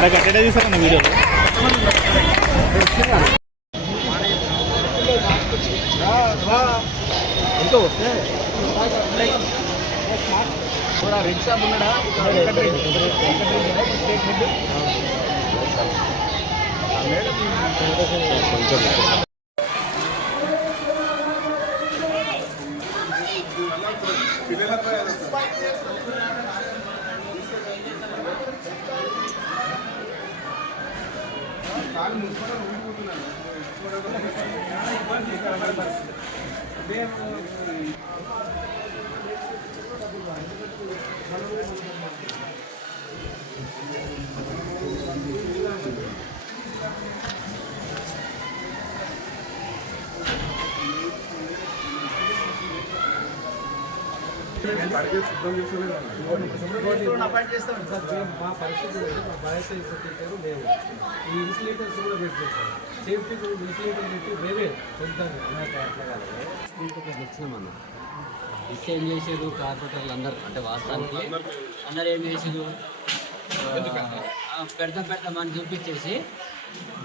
అలా కట్టడే చూసాను వీడియోలో. ఎంతో వస్తే రెడ్ షాప్ ఉన్నాడా మా పరిస్థితి బాధ్యత ఇన్సులేటర్ లేవు. ఈ ఇన్సులేటర్స్ కూడా పెట్టేసాం. సేఫ్టీ ఇన్సులేటర్ పెట్టి వేరే సొంతంగా వచ్చినామన్న ఇస్తే ఏం చేసారు కార్పొరేటర్లు అందరు అంటే వాస్తవానికి అందరు ఏం చేసారు పెడతామని చూపించేసి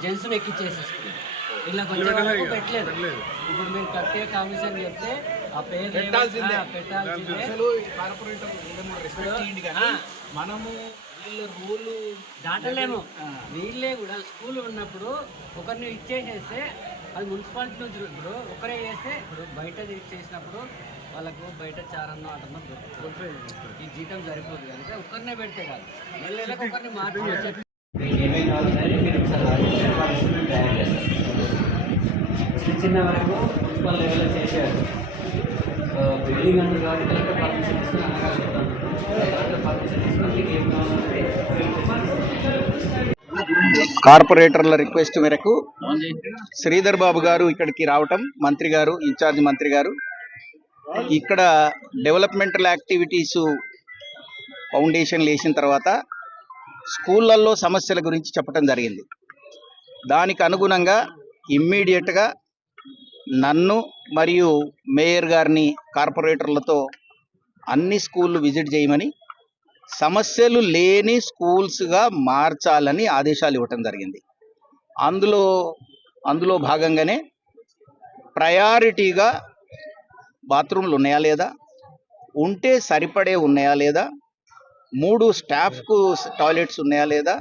జెంట్స్ని ఎక్కిచ్చేసేసుకున్నారు. ఇలా కొంచెం పెట్టలేదు. ఇప్పుడు మీరు కట్టే కమిషన్ చెప్తే ఆ పేరు పెట్టాల్సిందే. మనము వీళ్ళ రూలు దాటలేము. వీళ్ళే కూడా స్కూల్ ఉన్నప్పుడు ఒకరిని ఇచ్చేసేస్తే అది మున్సిపాలిటీ నుంచి ఇప్పుడు ఒకరే చేస్తే ఇప్పుడు బయట చేసినప్పుడు వాళ్ళకు బయట చారన్నో ఆటన్నో ఈ జీతం సరిపోదు కనుక ఒకరినే పెడితే కాదు నెలకు ఒకరిని మార్చి చిన్న చిన్న వరకు మున్సిపల్ లెవెల్లో చేశారు. బిల్డింగ్ అంతా కాబట్టి కలెక్టర్ పర్మిషన్ తీసుకుని కలెక్టర్ పర్మిషన్ తీసుకుని ఏం కావాలంటే కార్పొరేటర్ల రిక్వెస్ట్ మేరకు శ్రీధర్ బాబు గారు ఇక్కడికి రావటం, మంత్రి గారు, ఇన్ఛార్జ్ మంత్రి గారు ఇక్కడ డెవలప్మెంటల్ యాక్టివిటీసు ఫౌండేషన్ వేసిన తర్వాత స్కూళ్ళల్లో సమస్యల గురించి చెప్పడం జరిగింది. దానికి అనుగుణంగా ఇమ్మీడియట్గా నన్ను మరియు మేయర్ గారిని కార్పొరేటర్లతో అన్ని స్కూళ్ళు విజిట్ చేయమని, సమస్యలు లేని స్కూల్స్గా మార్చాలని ఆదేశాలు ఇవ్వటం జరిగింది. అందులో భాగంగానే ప్రయారిటీగా బాత్రూమ్లు ఉన్నాయా లేదా, ఉంటే సరిపడే ఉన్నాయా లేదా, 3 స్టాఫ్కు టాయిలెట్స్ ఉన్నాయా లేదా,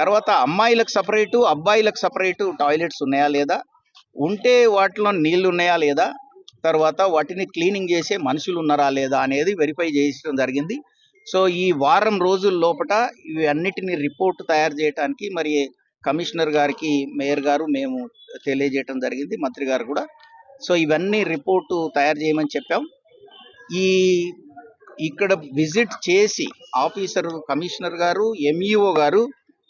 తర్వాత అమ్మాయిలకు సపరేటు అబ్బాయిలకు సపరేటు టాయిలెట్స్ ఉన్నాయా లేదా, ఉంటే వాటిలో నీళ్ళు ఉన్నాయా లేదా, తర్వాత వాటిని క్లీనింగ్ చేసే మనుషులు ఉన్నారా లేదా అనేది వెరిఫై చేయడం జరిగింది. సో ఈ వారం రోజుల లోపల ఇవి అన్నిటిని రిపోర్ట్ తయారు చేయడానికి మరి కమిషనర్ గారికి, మేయర్ గారు మేము తెలియజేయడం జరిగింది, మంత్రి గారు కూడా. సో ఇవన్నీ రిపోర్టు తయారు చేయమని చెప్పాం. ఇక్కడ విజిట్ చేసి ఆఫీసర్ కమిషనర్ గారు, ఎంఈఓ గారు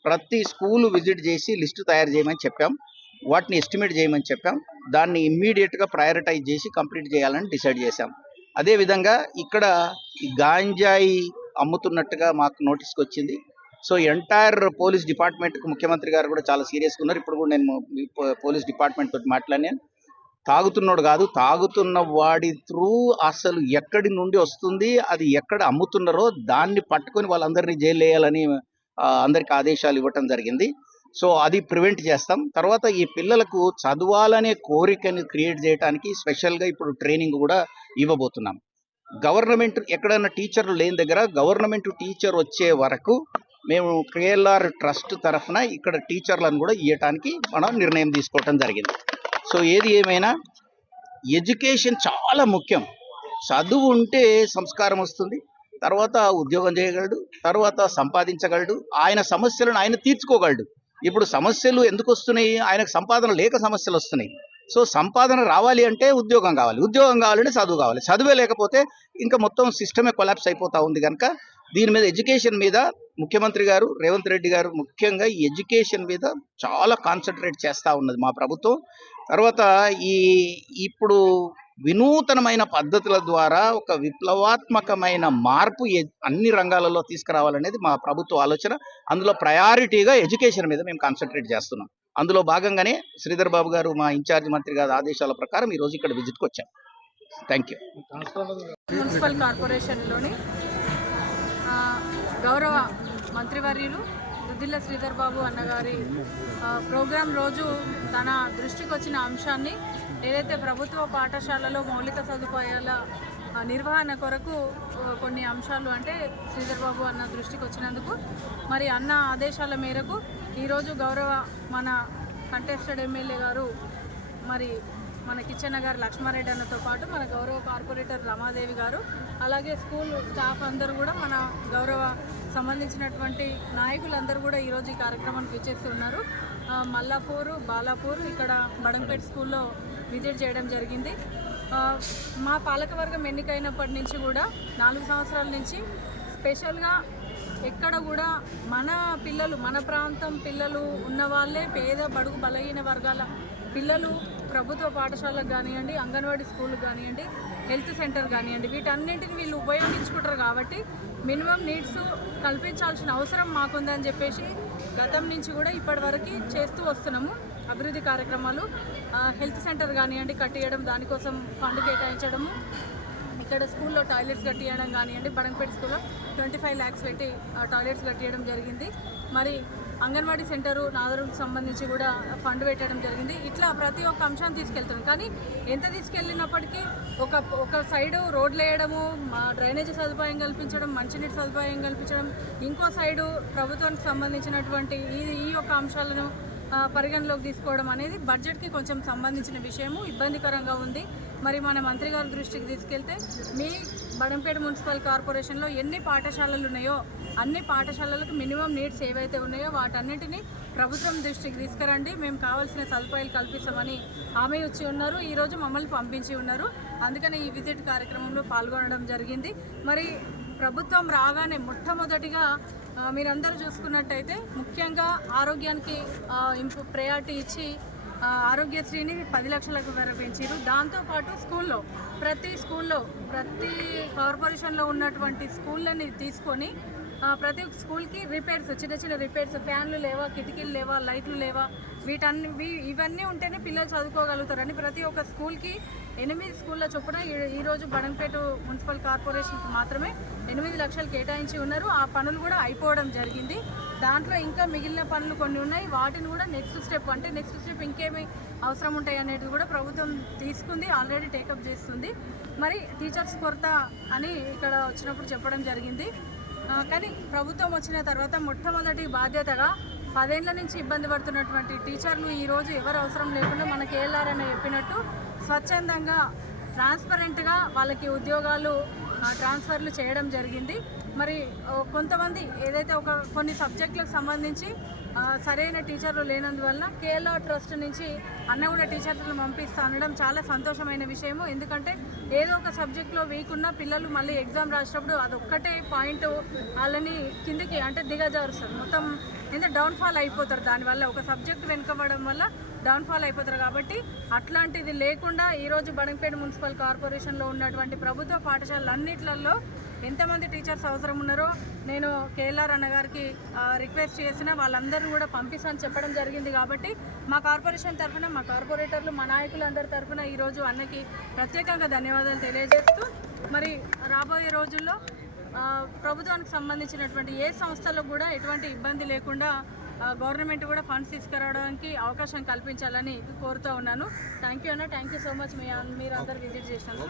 ప్రతి స్కూల్ విజిట్ చేసి లిస్టు తయారు చేయమని చెప్పాం. వాటిని ఎస్టిమేట్ చేయమని చెప్పాం. దాన్ని ఇమ్మీడియట్గా ప్రయారిటైజ్ చేసి కంప్లీట్ చేయాలని డిసైడ్ చేశాం. అదేవిధంగా ఇక్కడ గాంజాయి అమ్ముతున్నట్టుగా మాకు నోటీస్కి వచ్చింది. సో ఎంటైర్ పోలీస్ డిపార్ట్మెంట్కి ముఖ్యమంత్రి గారు కూడా చాలా సీరియస్గా ఉన్నారు. ఇప్పుడు కూడా నేను పోలీస్ డిపార్ట్మెంట్ తోటి మాట్లాడినాను. తాగుతున్నాడు కాదు, తాగుతున్న వాడి త్రూ అసలు ఎక్కడి నుండి వస్తుంది, అది ఎక్కడ అమ్ముతున్నారో దాన్ని పట్టుకొని వాళ్ళందరినీ జైలు వేయాలని అందరికి ఆదేశాలు ఇవ్వటం జరిగింది. సో అది ప్రివెంట్ చేస్తాం. తర్వాత ఈ పిల్లలకు చదవాలనే కోరికని క్రియేట్ చేయడానికి స్పెషల్గా ఇప్పుడు ట్రైనింగ్ కూడా ఇవ్వబోతున్నాం. గవర్నమెంట్ ఎక్కడైనా టీచర్లు లేని దగ్గర గవర్నమెంట్ టీచర్ వచ్చే వరకు మేము కేఎల్ఆర్ ట్రస్ట్ తరఫున ఇక్కడ టీచర్లను కూడా ఇవ్వటానికి మనం నిర్ణయం తీసుకోవటం జరిగింది. సో ఏది ఏమైనా ఎడ్యుకేషన్ చాలా ముఖ్యం. చదువు ఉంటే సంస్కారం వస్తుంది, తర్వాత ఉద్యోగం చేయగలడు, తర్వాత సంపాదించగలడు, ఆయన సమస్యలను ఆయన తీర్చుకోగలడు. ఇప్పుడు సమస్యలు ఎందుకు వస్తున్నాయి? ఆయనకు సంపాదన లేక సమస్యలు వస్తున్నాయి. సో సంపాదన రావాలి అంటే ఉద్యోగం కావాలి, ఉద్యోగం కావాలంటే చదువు కావాలి. చదువే లేకపోతే ఇంకా మొత్తం సిస్టమే కొలాప్స్ అయిపోతూ ఉంది. కనుక దీని మీద ఎడ్యుకేషన్ మీద ముఖ్యమంత్రి గారు రేవంత్ రెడ్డి గారు ముఖ్యంగా ఈ ఎడ్యుకేషన్ మీద చాలా కాన్సన్ట్రేట్ చేస్తూ ఉన్నది మా ప్రభుత్వం. తర్వాత ఇప్పుడు వినూతనమైన పద్ధతుల ద్వారా ఒక విప్లవాత్మకమైన మార్పు అన్ని రంగాలలో తీసుకురావాలనేది మా ప్రభుత్వ ఆలోచన. అందులో ప్రయారిటీగా ఎడ్యుకేషన్ మీద మేము కాన్సన్ట్రేట్ చేస్తున్నాం. అందులో భాగంగానే శ్రీధర్ బాబు గారు మా ఇన్ఛార్జ్ మంత్రి గారి ఆదేశాల ప్రకారం ఈరోజు ఇక్కడ విజిట్కి వచ్చాం. Thank you. మున్సిపల్ కార్పొరేషన్లోని గౌరవ మంత్రివర్యులు దుద్దిల్ల శ్రీధర్ బాబు అన్నగారి ప్రోగ్రాం రోజు తన దృష్టికి వచ్చిన అంశాన్ని ఏదైతే ప్రభుత్వ పాఠశాలలో మౌలిక సదుపాయాల నిర్వహణ కొరకు కొన్ని అంశాలు అంటే శ్రీధర్ బాబు అన్న దృష్టికి వచ్చినందుకు మరి అన్న ఆదేశాల మేరకు ఈరోజు గౌరవ మన కంటెస్టెడ్ ఎమ్మెల్యే గారు మరి మన కిచెన్న గారు లక్ష్మారెడ్డి అన్నతో పాటు మన గౌరవ కార్పొరేటర్ రమాదేవి గారు అలాగే స్కూల్ స్టాఫ్ అందరూ కూడా మన గౌరవ సంబంధించినటువంటి నాయకులందరూ కూడా ఈరోజు ఈ కార్యక్రమానికి విచ్చేస్తున్నారు. మల్లాపూర్, బాలాపూర్, ఇక్కడ బడంపేట స్కూల్లో విజిట్ చేయడం జరిగింది. మా పాలకవర్గం ఎన్నికైనప్పటి నుంచి కూడా 4 సంవత్సరాల నుంచి స్పెషల్గా ఎక్కడ కూడా మన పిల్లలు, మన ప్రాంతం పిల్లలు ఉన్న వాళ్ళే, పేద బడుగు బలహీన వర్గాల పిల్లలు ప్రభుత్వ పాఠశాలకు కానివ్వండి, అంగన్వాడీ స్కూల్కి కానివ్వండి, హెల్త్ సెంటర్ కానివ్వండి, వీటన్నింటిని వీళ్ళు ఉపయోగించుకుంటారు. కాబట్టి మినిమం నీడ్స్ కల్పించాల్సిన అవసరం మాకుందని చెప్పేసి గతం నుంచి కూడా ఇప్పటి వరకు చేస్తూ వస్తున్నాము. అభివృద్ధి కార్యక్రమాలు హెల్త్ సెంటర్ కానివ్వండి కట్టియడం, దానికోసం ఫండ్ కేటాయించడము, ఇక్కడ స్కూల్లో టాయిలెట్స్ కట్టియడం కానివ్వండి, బడంపేట స్కూల్లో 25 lakhs పెట్టి టాయిలెట్స్ కట్టియడం జరిగింది. మరి అంగన్వాడీ సెంటరు నాదరుకు సంబంధించి కూడా ఫండ్ పెట్టడం జరిగింది. ఇట్లా ప్రతి ఒక్క అంశాన్ని తీసుకెళ్తున్నాం. కానీ ఎంత తీసుకెళ్ళినప్పటికీ ఒక సైడు రోడ్లు వేయడము, డ్రైనేజీ సదుపాయం కల్పించడం, మంచినీటి సదుపాయం కల్పించడం, ఇంకో సైడు ప్రభుత్వానికి సంబంధించినటువంటి ఈ యొక్క అంశాలను పరిగణలోకి తీసుకోవడం అనేది బడ్జెట్కి కొంచెం సంబంధించిన విషయము, ఇబ్బందికరంగా ఉంది. మరి మన మంత్రి గారి దృష్టికి తీసుకెళ్తే మీ బడంపేట మున్సిపల్ కార్పొరేషన్లో ఎన్ని పాఠశాలలు ఉన్నాయో అన్ని పాఠశాలలకు మినిమం నీడ్స్ ఏవైతే ఉన్నాయో వాటన్నిటిని ప్రభుత్వం దృష్టికి తీసుకురండి, మేము కావాల్సిన సదుపాయాలు కల్పిస్తామని హామీ ఇచ్చి ఉన్నారు. ఈరోజు మమ్మల్ని పంపించి ఉన్నారు. అందుకని ఈ విజిట్ కార్యక్రమంలో పాల్గొనడం జరిగింది. మరి ప్రభుత్వం రాగానే మొట్టమొదటిగా మీరందరూ చూసుకున్నట్టయితే ముఖ్యంగా ఆరోగ్యానికి ప్రయారిటీ ఇచ్చి ఆరోగ్యశ్రీని 10 లక్షలకు వరకు పెంచారు. దాంతోపాటు ప్రతి స్కూల్లో ప్రతి కార్పొరేషన్లో ఉన్నటువంటి స్కూళ్ళని తీసుకొని ప్రతి ఒక్క స్కూల్కి రిపేర్స్, చిన్న చిన్న రిపేర్స్, ఫ్యాన్లు లేవా, కిటికీలు లేవా, లైట్లు లేవా, ఇవన్నీ ఉంటేనే పిల్లలు చదువుకోగలుగుతారని ప్రతి ఒక్క స్కూల్కి 8 స్కూళ్ళ చొప్పున ఈరోజు బడంపేట మున్సిపల్ కార్పొరేషన్కి మాత్రమే 8 లక్షలు కేటాయించి ఉన్నారు. ఆ పనులు కూడా అయిపోవడం జరిగింది. దాంట్లో ఇంకా మిగిలిన పనులు కొన్ని ఉన్నాయి. వాటిని కూడా నెక్స్ట్ స్టెప్ ఇంకేమి అవసరం ఉంటాయి అనేది కూడా ప్రభుత్వం తీసుకుంది, ఆల్రెడీ టేకప్ చేస్తుంది. మరి టీచర్స్ కొరత అని ఇక్కడ వచ్చినప్పుడు చెప్పడం జరిగింది. కానీ ప్రభుత్వం వచ్చిన తర్వాత మొట్టమొదటి బాధ్యతగా 10 ఏళ్ల నుంచి ఇబ్బంది పడుతున్నటువంటి టీచర్లు ఈరోజు ఎవరు అవసరం లేకుండా మన కేఎల్ఆర్ అని చెప్పినట్టు స్వచ్ఛందంగా ట్రాన్స్పరెంట్గా వాళ్ళకి ఉద్యోగాలు ట్రాన్స్ఫర్లు చేయడం జరిగింది. మరి కొంతమంది ఏదైతే కొన్ని సబ్జెక్టులకు సంబంధించి సరైన టీచర్లు లేనందువల్ల కేఎల్ఆర్ ట్రస్ట్ నుంచి అన్న కూడా టీచర్లను పంపిస్తా అనడం చాలా సంతోషమైన విషయము. ఎందుకంటే ఏదో ఒక సబ్జెక్ట్లో వీక్ ఉన్న పిల్లలు మళ్ళీ ఎగ్జామ్ రాసినప్పుడు అదొక్కటే పాయింట్ వాళ్ళని కిందికి అంటే దిగజారుస్తారు, మొత్తం ఎంత డౌన్ఫాల్ అయిపోతారు. దానివల్ల ఒక సబ్జెక్ట్ వెనుకబడడం వల్ల డౌన్ఫాల్ అయిపోతారు. కాబట్టి అట్లాంటిది లేకుండా ఈరోజు బడంపేట మున్సిపల్ కార్పొరేషన్లో ఉన్నటువంటి ప్రభుత్వ పాఠశాలన్నిట్లలో ఎంతమంది టీచర్స్ అవసరం ఉన్నారో నేను కేఎల్ఆర్ అన్నగారికి రిక్వెస్ట్ చేసిన వాళ్ళందరూ కూడా పంపిస్తాను చెప్పడం జరిగింది. కాబట్టి మా కార్పొరేషన్ తరఫున, మా కార్పొరేటర్లు, మా నాయకులందరి తరఫున ఈరోజు అన్నకి ప్రత్యేకంగా ధన్యవాదాలు తెలియజేస్తూ మరి రాబోయే రోజుల్లో ప్రభుత్వానికి సంబంధించినటువంటి ఏ సంస్థలో కూడా ఎటువంటి ఇబ్బంది లేకుండా గవర్నమెంట్ కూడా ఫండ్స్ తీసుకురావడానికి అవకాశం కల్పించాలని కోరుతూ ఉన్నాను. థ్యాంక్ యూ అన్న, థ్యాంక్ యూ సో మచ్. మీరు అందరు విజిట్ చేసినందుకు.